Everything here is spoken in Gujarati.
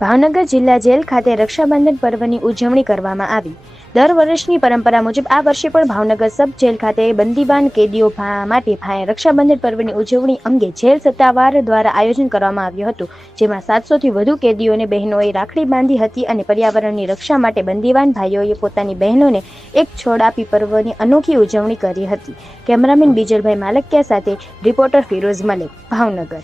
ભાવનગર જિલ્લા જેલ ખાતે રક્ષાબંધન પર્વની ઉજવણી કરવામાં આવી। દર વર્ષની પરંપરા મુજબ આ વર્ષે પણ ભાવનગર સબ જેલ ખાતે બંદીવાન કેદીઓ માટે રક્ષાબંધન પર્વની ઉજવણી અંગે જેલ સત્તાવાર દ્વારા આયોજન કરવામાં આવ્યું હતું, જેમાં 700થી વધુ કેદીઓને બહેનોએ રાખડી બાંધી હતી અને પર્યાવરણની રક્ષા માટે બંદીવાન ભાઈઓએ પોતાની બહેનોને એક છોડ આપી પર્વની અનોખી ઉજવણી કરી હતી। કેમેરામેન બીજલભાઈ માલકિયા સાથે રિપોર્ટર ફિરોઝ મલેક, ભાવનગર।